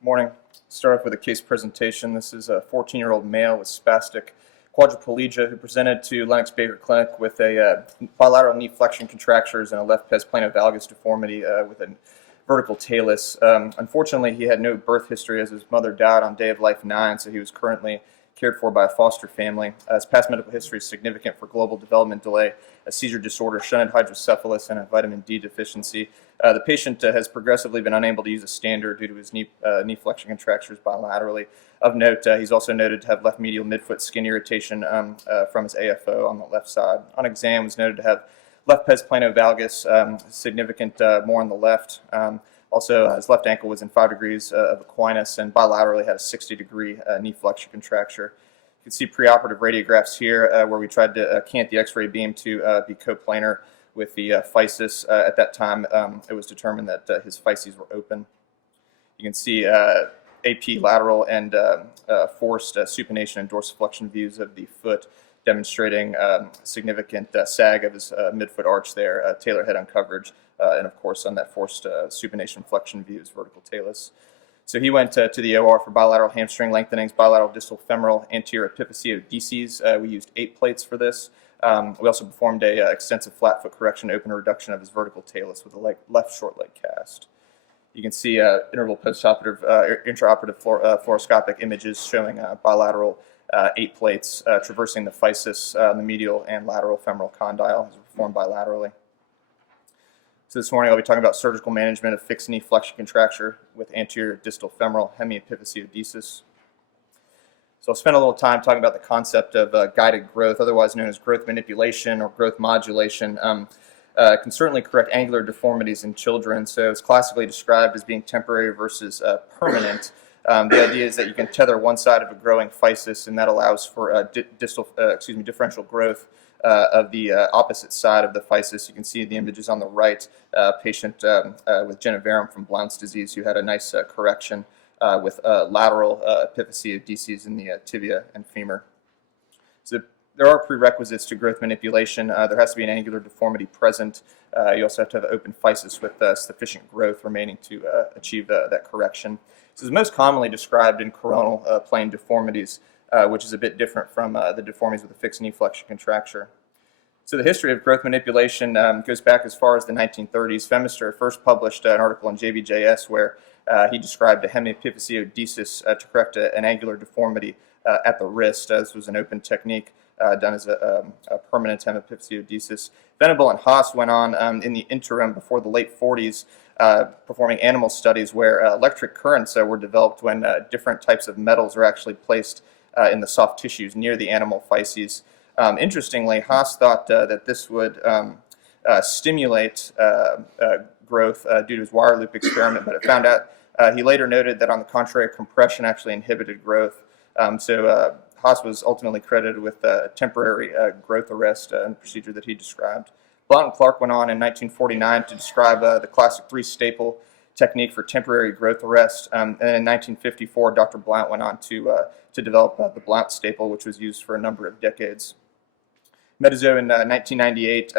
Morning. Start off with a case presentation. This is a 14-year-old male with spastic quadriplegia who presented to Lenox Baker Clinic with a bilateral knee flexion contractures and a left pes plano valgus deformity with a vertical talus. Unfortunately, he had no birth history as his mother died on day of life 9, so he was currently cared for by a foster family. His past medical history is significant for global development delay, a seizure disorder, shunted hydrocephalus, and a vitamin D deficiency. The patient has progressively been unable to use a standard due to his knee flexion contractures bilaterally. Of note, he's also noted to have left medial midfoot skin irritation from his AFO on the left side. On exam, was noted to have left pes plano valgus, significant more on the left. Also, his left ankle was in 5 degrees of equinus and bilaterally had a 60-degree knee flexion contracture. You can see preoperative radiographs here where we tried to cant the X-ray beam to be coplanar with the physis. At that time, it was determined that his physes were open. You can see AP lateral and forced supination and dorsiflexion views of the foot, demonstrating significant sag of his midfoot arch there, talar head uncoverage, and of course on that forced supination flexion view is vertical talus. So he went to the OR for bilateral hamstring lengthenings, bilateral distal femoral, anterior epiphysiodesis. We used 8 plates for this. We also performed a extensive flat foot correction, open reduction of his vertical talus with a left short leg cast. You can see interval postoperative, intraoperative fluoroscopic images showing bilateral 8 plates traversing the physis, the medial and lateral femoral condyle as performed bilaterally. So this morning I'll be talking about surgical management of fixed knee flexion contracture with anterior distal femoral hemiepiphysiodesis. So I'll spend a little time talking about the concept of guided growth, otherwise known as growth manipulation or growth modulation. Can certainly correct angular deformities in children, so it's classically described as being temporary versus permanent. The idea is that you can tether one side of a growing physis, and that allows for differential growth of the opposite side of the physis. You can see the images on the right, patient with geniverum from Blount's disease who had a nice correction with lateral epiphysiodesis in the tibia and femur. So there are prerequisites to growth manipulation. There has to be an angular deformity present. You also have to have an open physis with sufficient growth remaining to achieve that correction. This is most commonly described in coronal plane deformities, which is a bit different from the deformities with a fixed knee flexion contracture. So the history of growth manipulation goes back as far as the 1930s. Phemister first published an article in JBJS where he described a hemiepiphysiodesis to correct an angular deformity at the wrist. This was an open technique done as a permanent hemiepiphysiodesis. Venable and Haas went on in the interim before the late 40s performing animal studies where electric currents were developed when different types of metals are actually placed in the soft tissues near the animal physes. Interestingly, Haas thought that this would stimulate growth due to his wire loop experiment, but it found out he later noted that on the contrary, compression actually inhibited growth. Haas was ultimately credited with temporary growth arrest in the procedure that he described. Blount and Clark went on in 1949 to describe the classic 3-staple technique for temporary growth arrest. And in 1954, Dr. Blount went on to develop the Blount staple, which was used for a number of decades. Metazo in 1998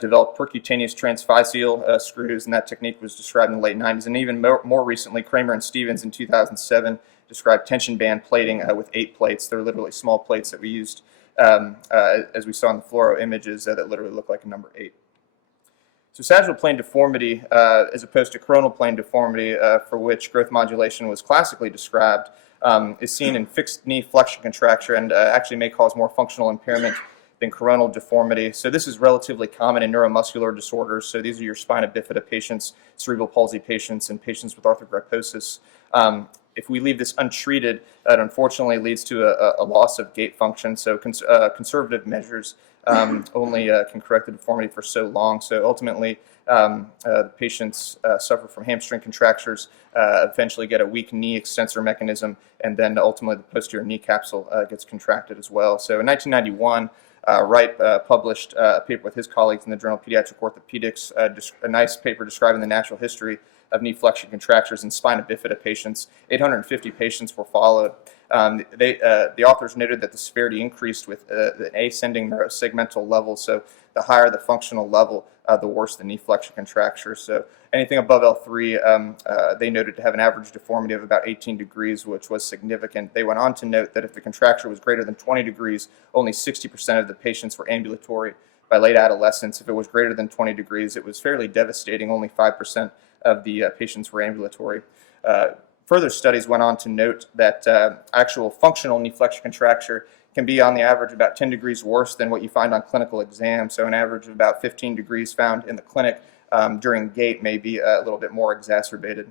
developed percutaneous transphyseal screws, and that technique was described in the late 90s. And even more recently, Kramer and Stevens in 2007 described tension band plating with 8 plates. They're literally small plates that we used, as we saw in the fluoro images, that literally look like a number 8. So sagittal plane deformity, as opposed to coronal plane deformity, for which growth modulation was classically described, is seen in fixed knee flexion contracture and actually may cause more functional impairment than coronal deformity. So this is relatively common in neuromuscular disorders. So these are your spina bifida patients, cerebral palsy patients, and patients with arthrogryposis. If we leave this untreated, it unfortunately leads to a loss of gait function. So conservative measures only can correct the deformity for so long. So ultimately, the patients suffer from hamstring contractures, eventually get a weak knee extensor mechanism, and then ultimately the posterior knee capsule gets contracted as well. So in 1991, Wright published a paper with his colleagues in the Journal of Pediatric Orthopedics, a nice paper describing the natural history of knee flexion contractures in spina bifida patients. 850 patients were followed. The authors noted that the severity increased with an ascending neurosegmental level, so the higher the functional level, the worse the knee flexion contracture. So anything above L3, they noted to have an average deformity of about 18 degrees, which was significant. They went on to note that if the contracture was greater than 20 degrees, only 60% of the patients were ambulatory by late adolescence. If it was greater than 20 degrees, it was fairly devastating. Only 5% of the patients were ambulatory. Further studies went on to note that actual functional knee flexion contracture can be on the average about 10 degrees worse than what you find on clinical exam. So an average of about 15 degrees found in the clinic during gait may be a little bit more exacerbated.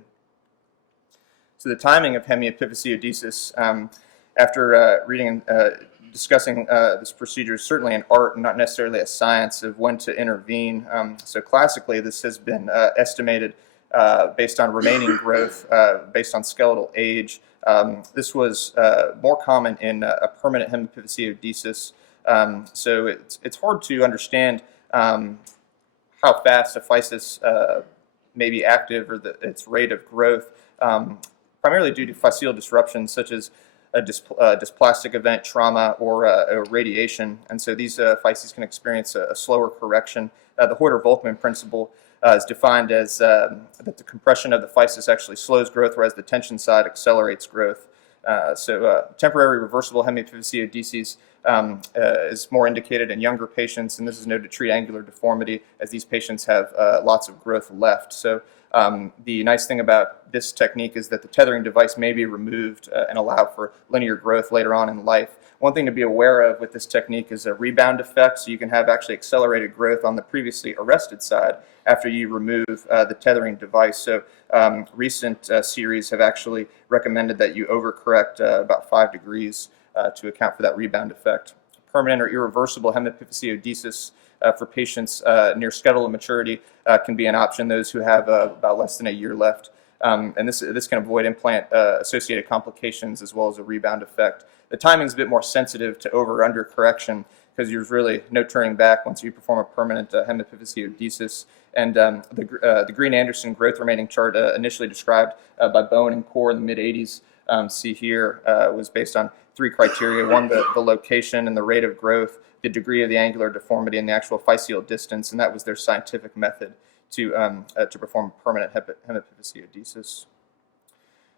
So the timing of hemiepiphysiodesis, after reading and discussing this procedure, is certainly an art and not necessarily a science of when to intervene. So classically, this has been estimated based on remaining growth, based on skeletal age. This was more common in a permanent hemiepiphysiodesis. So it's hard to understand how fast a physis may be active or its rate of growth, primarily due to physeal disruptions such as a dysplastic event, trauma, or radiation. And so these physes can experience a slower correction. The Hoyter-Volkmann principle is defined as that the compression of the physis actually slows growth, whereas the tension side accelerates growth. Temporary reversible hemiepiphysiodesis is more indicated in younger patients, and this is known to treat angular deformity, as these patients have lots of growth left. So the nice thing about this technique is that the tethering device may be removed and allow for linear growth later on in life. One thing to be aware of with this technique is a rebound effect, so you can have actually accelerated growth on the previously arrested side after you remove the tethering device. So recent series have actually recommended that you overcorrect about 5 degrees to account for that rebound effect. Permanent or irreversible hemiepiphysiodesis for patients near skeletal maturity can be an option, those who have about less than a year left. And this can avoid implant-associated complications as well as a rebound effect. The timing is a bit more sensitive to over or under correction because there's really no turning back once you perform a permanent hemiepiphysiodesis. And the Green-Anderson growth remaining chart initially described by Bowen and Core in the mid-'80s, see here, was based on 3 criteria. One, the location and the rate of growth, the degree of the angular deformity, and the actual physeal distance, and that was their scientific method to perform permanent hemiepiphysiodesis.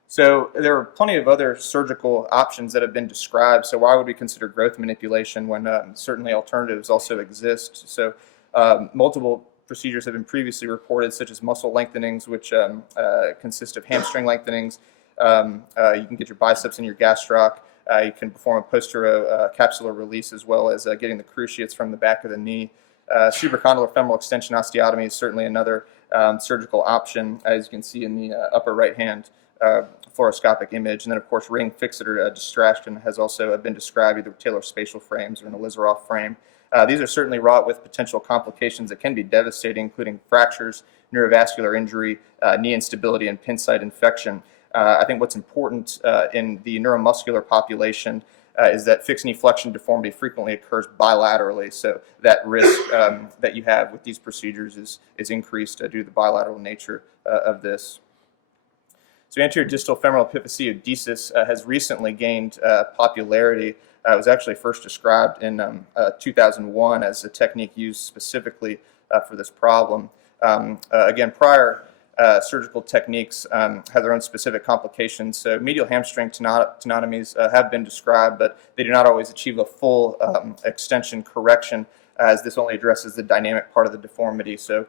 So there are plenty of other surgical options that have been described. So why would we consider growth manipulation when certainly alternatives also exist? So multiple procedures have been previously reported, such as muscle lengthenings, which consist of hamstring lengthenings. You can get your biceps in your gastroc. You can perform a posterior capsular release, as well as getting the cruciates from the back of the knee. Supracondylar femoral extension osteotomy is certainly another surgical option, as you can see in the upper right-hand fluoroscopic image. And then, of course, ring fixator distraction has also been described either with Taylor spatial frames or an Elizaroff frame. These are certainly wrought with potential complications that can be devastating, including fractures, neurovascular injury, knee instability, and pin site infection. I think what's important in the neuromuscular population is that fixed knee flexion deformity frequently occurs bilaterally, so that risk that you have with these procedures is increased due to the bilateral nature of this. So anterior distal femoral epiphysiodesis has recently gained popularity. It was actually first described in 2001 as a technique used specifically for this problem. Again, prior surgical techniques have their own specific complications. So medial hamstring tenotomies have been described, but they do not always achieve a full extension correction, as this only addresses the dynamic part of the deformity. So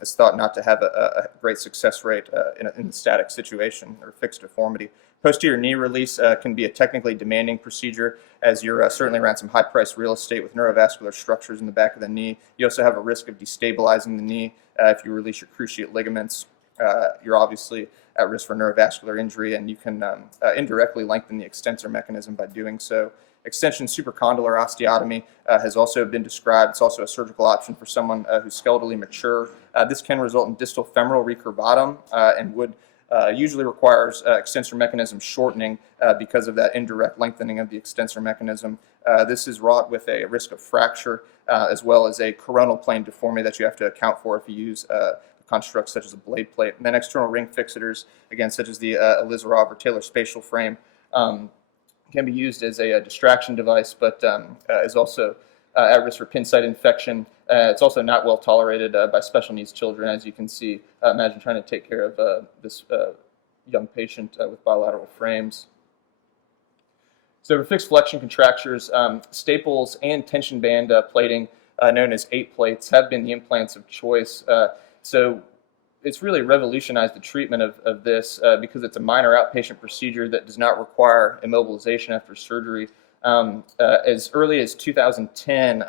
it's thought not to have a great success rate in a static situation or fixed deformity. Posterior knee release can be a technically demanding procedure, as you're certainly around some high-priced real estate with neurovascular structures in the back of the knee. You also have a risk of destabilizing the knee if you release your cruciate ligaments. You're obviously at risk for neurovascular injury, and you can indirectly lengthen the extensor mechanism by doing so. Extension supracondylar osteotomy has also been described. It's also a surgical option for someone who's skeletally mature. This can result in distal femoral recurvatum and would usually requires extensor mechanism shortening because of that indirect lengthening of the extensor mechanism. This is wrought with a risk of fracture as well as a coronal plane deformity that you have to account for if you use constructs such as a blade plate. And then external ring fixators, again, such as the Elizarov or Taylor spatial frame, can be used as a distraction device, but is also at risk for pin site infection. It's also not well tolerated by special needs children, as you can see. Imagine trying to take care of this young patient with bilateral frames. So for fixed flexion contractures, staples and tension band plating, known as 8 plates, have been the implants of choice. So it's really revolutionized the treatment of this because it's a minor outpatient procedure that does not require immobilization after surgery. As early as 2010,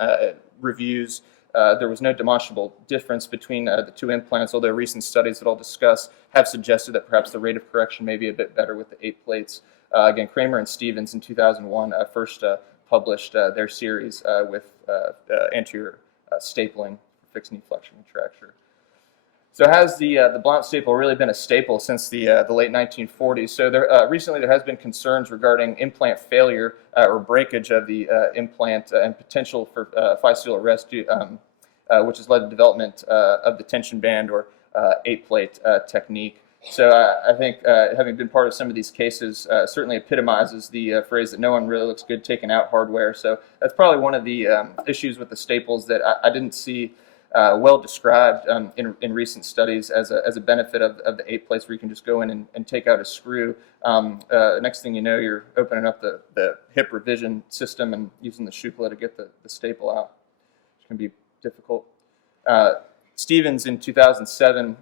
reviews, there was no demonstrable difference between the two implants, although recent studies that I'll discuss have suggested that perhaps the rate of correction may be a bit better with the 8 plates. Again, Kramer and Stevens in 2001 first published their series with anterior stapling for fixed knee flexion contracture. So has the Blount staple really been a staple since the late 1940s? So recently there has been concerns regarding implant failure or breakage of the implant and potential for physeal arrest, which has led to development of the tension band or 8-plate technique. So I think having been part of some of these cases certainly epitomizes the phrase that no one really looks good taking out hardware. So that's probably one of the issues with the staples that I didn't see well described in recent studies as a benefit of the 8 plates, where you can just go in and take out a screw. Next thing you know, you're opening up the hip revision system and using the shucla to get the staple out, which can be difficult. Stevens in 2007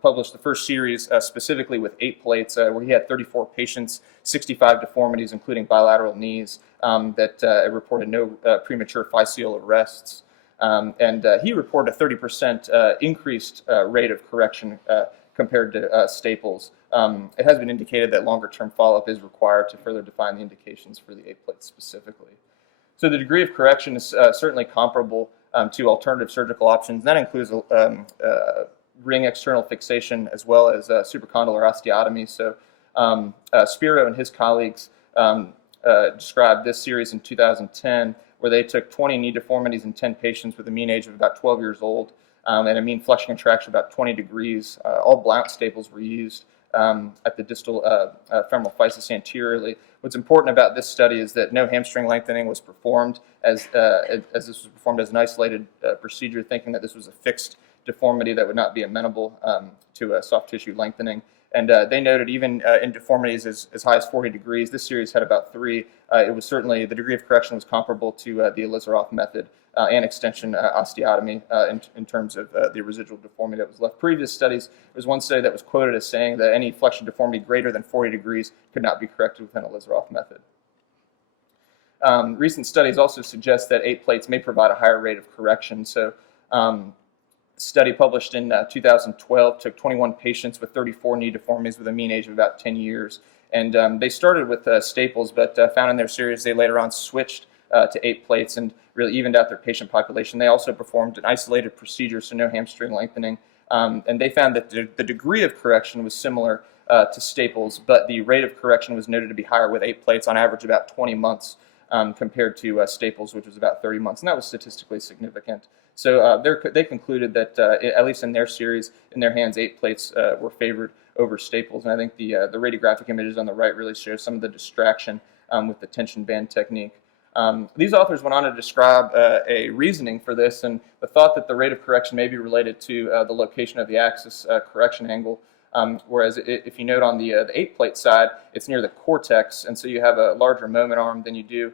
published the first series specifically with 8 plates, where he had 34 patients, 65 deformities, including bilateral knees, that reported no premature physeal arrests. And he reported a 30% increased rate of correction compared to staples. It has been indicated that longer-term follow-up is required to further define the indications for the 8 plates specifically. So the degree of correction is certainly comparable to alternative surgical options. That includes ring external fixation as well as supracondylar osteotomy. So Spiro and his colleagues described this series in 2010, where they took 20 knee deformities in 10 patients with a mean age of about 12 years old and a mean flexion contraction of about 20 degrees. All Blount staples were used at the distal femoral physis anteriorly. What's important about this study is that no hamstring lengthening was performed, as this was performed as an isolated procedure, thinking that this was a fixed deformity that would not be amenable to soft tissue lengthening. And they noted even in deformities as high as 40 degrees, this series had about 3. It was certainly, the degree of correction was comparable to the Elizarov method and extension osteotomy in terms of the residual deformity that was left. Previous studies, there was one study that was quoted as saying that any flexion deformity greater than 40 degrees could not be corrected with an Elizarov method. Recent studies also suggest that 8 plates may provide a higher rate of correction. So study published in 2012 took 21 patients with 34 knee deformities with a mean age of about 10 years. And they started with staples, but found in their series they later on switched to 8 plates and really evened out their patient population. They also performed an isolated procedure, so no hamstring lengthening. And they found that the degree of correction was similar to staples, but the rate of correction was noted to be higher with 8 plates, on average about 20 months compared to staples, which was about 30 months. And that was statistically significant. So they concluded that, at least in their series, in their hands, 8 plates were favored over staples. And I think the radiographic images on the right really show some of the distraction with the tension band technique. These authors went on to describe a reasoning for this, and the thought that the rate of correction may be related to the location of the axis correction angle. Whereas if you note on the 8-plate side, it's near the cortex, and so you have a larger moment arm than you do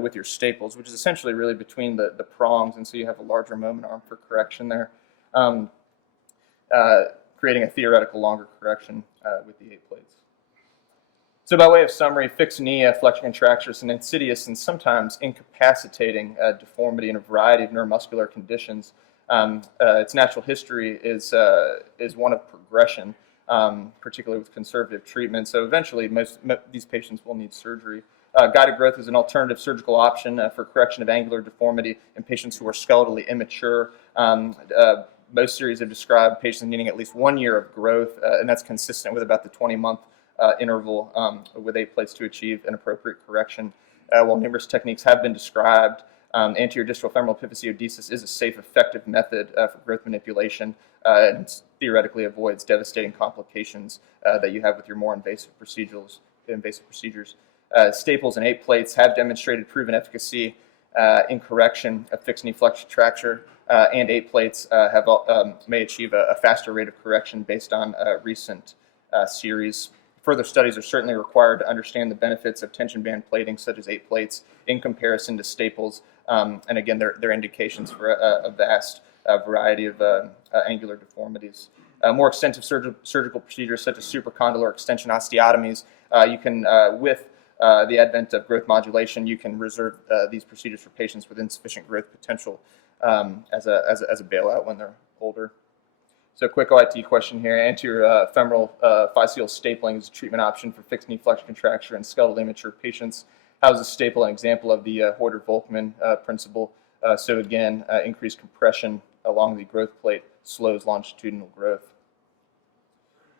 with your staples, which is essentially really between the prongs, and so you have a larger moment arm for correction there, creating a theoretical longer correction with the 8 plates. So by way of summary, fixed knee flexion contracture is an insidious and sometimes incapacitating deformity in a variety of neuromuscular conditions. Its natural history is one of progression, particularly with conservative treatment. So eventually, these patients will need surgery. Guided growth is an alternative surgical option for correction of angular deformity in patients who are skeletally immature. Most series have described patients needing at least 1 year of growth, and that's consistent with about the 20-month interval with 8 plates to achieve an appropriate correction. While numerous techniques have been described, Anterior distal femoral epiphysiodesis is a safe, effective method for growth manipulation, and theoretically avoids devastating complications that you have with your more invasive procedures. Staples and 8 plates have demonstrated proven efficacy in correction of fixed knee flexion contracture, and 8 plates may achieve a faster rate of correction based on recent series. Further studies are certainly required to understand the benefits of tension band plating, such as 8 plates, in comparison to staples. And again, they're indications for a vast variety of angular deformities. More extensive surgical procedures, such as supracondylar extension osteotomies, you can, with the advent of growth modulation, you can reserve these procedures for patients with insufficient growth potential as a bailout when they're older. So, quick OIT question here. Anterior femoral physeal stapling is a treatment option for fixed knee flexion contracture in skeletal immature patients. How is a staple an example of the Horder-Volkmann principle? So again, increased compression along the growth plate slows longitudinal growth.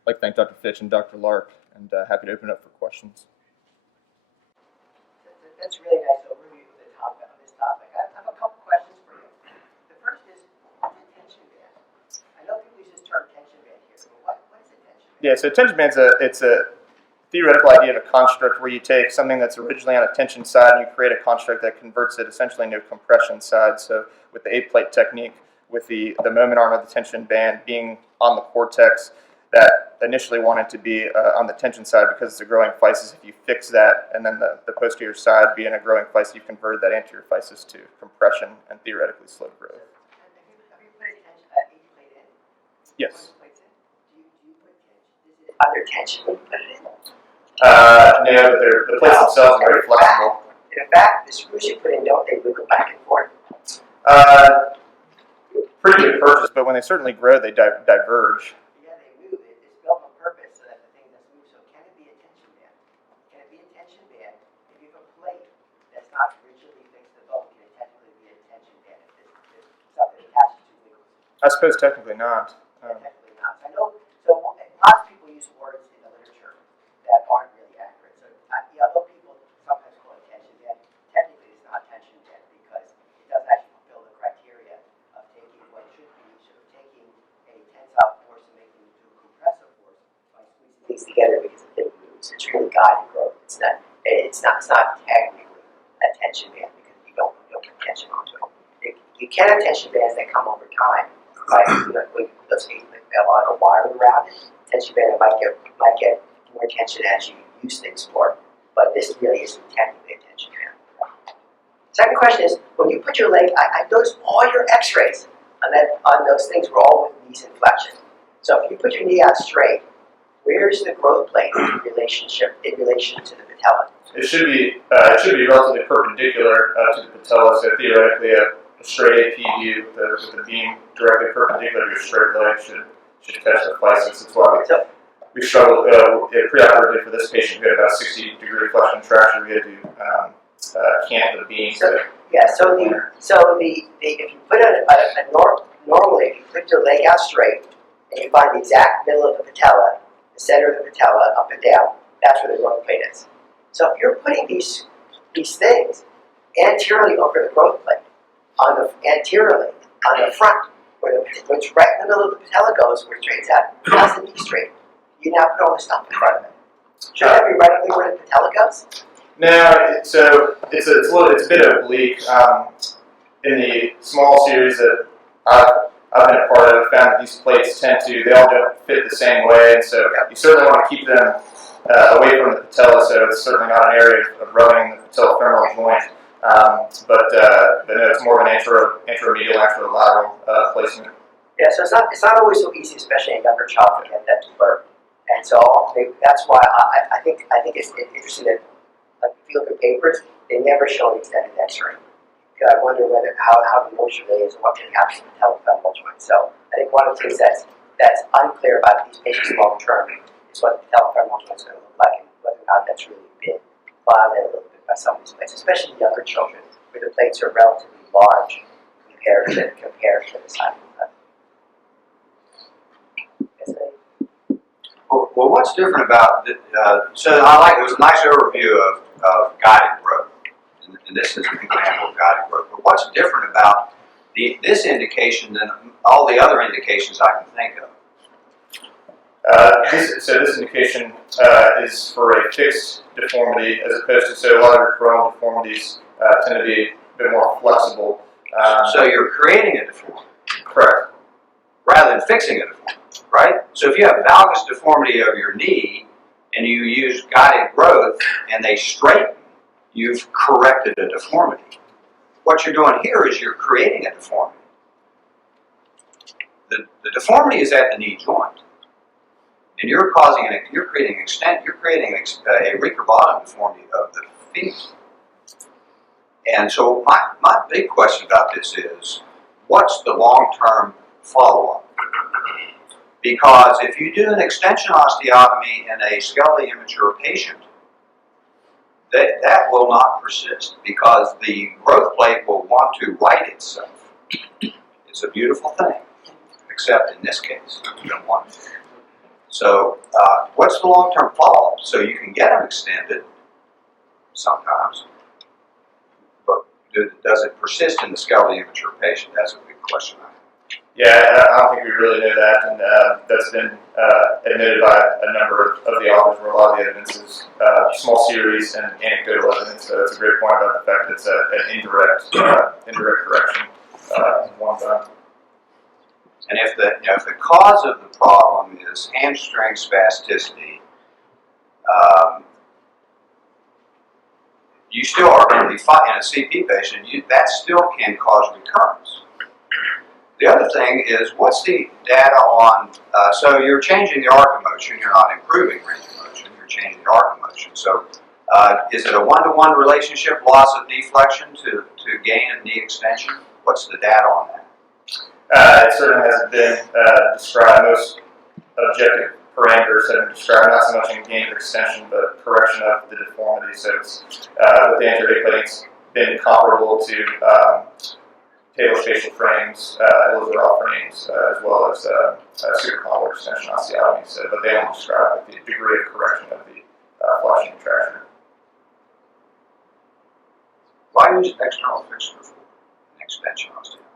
I'd like to thank Dr. Fitch and Dr. Lark, and happy to open it up for questions. That's really nice overview of this topic. I have a couple questions for you. The first is tension band. I know people use this term tension band here, but what is a tension band? Yeah, so tension band it's a theoretical idea of a construct where you take something that's originally on a tension side and you create a construct that converts it essentially into a compression side. So with the 8-plate technique, with the moment arm of the tension band being on the cortex, that initially wanted to be on the tension side because it's a growing physis. If you fix that and then the posterior side being a growing physis, you've converted that anterior physis to compression and theoretically slow growth. Have you put a 8-plate in? Yes. Do you put tension? Is it under tension when you put it in? No, but the plates themselves are very flexible. In fact, the screws you put in, don't they wiggle back and forth? Pretty good purchase, but when they certainly grow, they diverge. Yeah, they move. It's built on purpose so that the thing doesn't move. So can it be a tension band? Can it be a tension band if you have a plate that's not rigidly fixed to the bone? Can it technically be a tension band if something attaches to wiggles? I suppose technically not. Technically not. So I know. So lots of people use words in the literature that aren't really accurate. So although people sometimes call it tension band, technically it's not tension band because it doesn't actually fulfill the criteria of taking what should be sort of taking a tensile force and making it into a compressive force by squeezing things together because the thing moves. It's really guiding growth. It's not technically a tension band because you don't put tension onto it. You can have tension bands that come over time. Like when those things have a lot of wiring around it, tension band might get more tension as you use things more, but this really isn't technically a tension band. Second question is, when you put your leg, I noticed all your x-rays on those things were all with knees in flexion. So if you put your knee out straight, where's the growth plane in relation to the patella? It should be relatively perpendicular to the patella, so theoretically a straight AP view with the beam directly perpendicular to your straight leg should catch the physis. That's why we struggled preoperatively for this patient. We had about a 60-degree flexion contracture. We had to cant the beam. So if you put normally if you put your leg out straight and you find the exact middle of the patella, the center of the patella, up and down, that's where the growth plate is. So if you're putting these things anteriorly over the growth plate, anteriorly on the front, which right in the middle of the patella goes, where it straightens out, it has to be straight. You now put all the stuff in front of it. Should that be right where the patella goes? No, so it's a bit oblique. In the small series that I've been a part of, I found that these plates they all don't fit the same way, and so you certainly want to keep them away from the patella, so it's certainly not an area of rubbing the patellofemoral joint. But no, it's more of an anteromedial, anterolateral placement. Yeah, so it's not always so easy, especially in a younger child, to get that to work. And so that's why I think it's interesting that, like, if you look at papers, they never show an extended X-ray. I wonder how the motion really is and what really happens to the patellofemoral joint. So I think one of the things that's unclear about these patients long term is what the patellofemoral joint is going to look like and whether or not that's really been violated a little bit by some of these plates, especially in younger children, where the plates are relatively large compared to the size of the Well, what's different about it? So it was a nice overview of guided growth. and this is an example of guided growth. But what's different about this indication than all the other indications I can think of? This indication is for a fixed deformity, as opposed to, so a lot of your coronal deformities tend to be a bit more flexible. So you're creating a deformity. Correct. Rather than fixing a deformity, right? So if you have valgus deformity of your knee and you use guided growth and they straighten, you've corrected a deformity. What you're doing here is you're creating a deformity. The deformity is at the knee joint, and you're creating a weaker bottom deformity of the feet. And so my big question about this is, what's the long-term follow-up? Because if you do an extension osteotomy in a skeletally immature patient, that will not persist because the growth plate will want to right itself. It's a beautiful thing, except in this case, you don't want it. So what's the long-term follow-up? So you can get them extended sometimes, but does it persist in the skeletally immature patient? That's a big question I have. Yeah, I don't think we really know that, and that's been admitted by a number of the authors where a lot of the evidence is small series and anecdotal evidence. So that's a great point about the fact that it's an indirect correction. One time. And if the cause of the problem is hamstring spasticity, you still are going to be fighting in a CP patient. That still can cause recurrence. The other thing is, what's the data on, so you're changing the arc of motion, you're not improving range of motion, you're changing the arc of motion. So is it a one-to-one relationship, loss of knee flexion to gain of knee extension? What's the data on that? It certainly hasn't been described. Most objective parameters have been described, not so much in gain of extension, but correction of the deformity. So it's, with the anterior plating, it's been comparable to talospatial frames, ilisoral frames, as well as supracondylar extension osteotomy. So, but they don't describe the degree of correction of the flexion contracture. Why use external fixture for an extension osteotomy?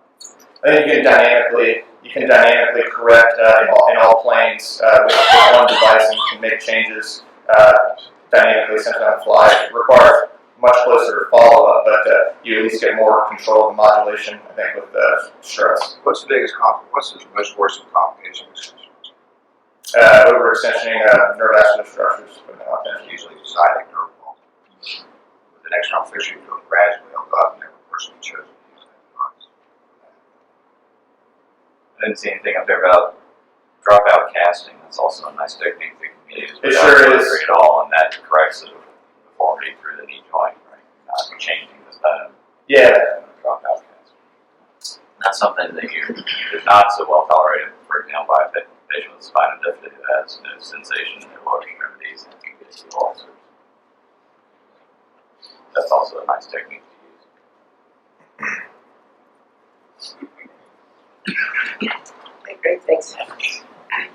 I think you can dynamically correct in all planes with one device, and you can make changes dynamically, essentially on the fly. It requires much closer follow-up, but you at least get more control of the modulation, I think, with stress. What's the most worrisome complication of extension? Overextensioning neurovascular structures, but not tension. Usually sciatic nerve fault. With an external fixture, you do it gradually, although I've never personally chosen to use that device. I didn't see anything up there about dropout casting. That's also a nice technique that can be used It without sure is. surgery at all, and that corrects the deformity through the knee joint, right? Not changing the bone. Yeah. Dropout casting. That's something that is not so well tolerated, for example, by a patient with spinal bifida who has no sensation in their lower extremities and can get to ulcers. That's also a nice technique to use. Okay, great, thanks.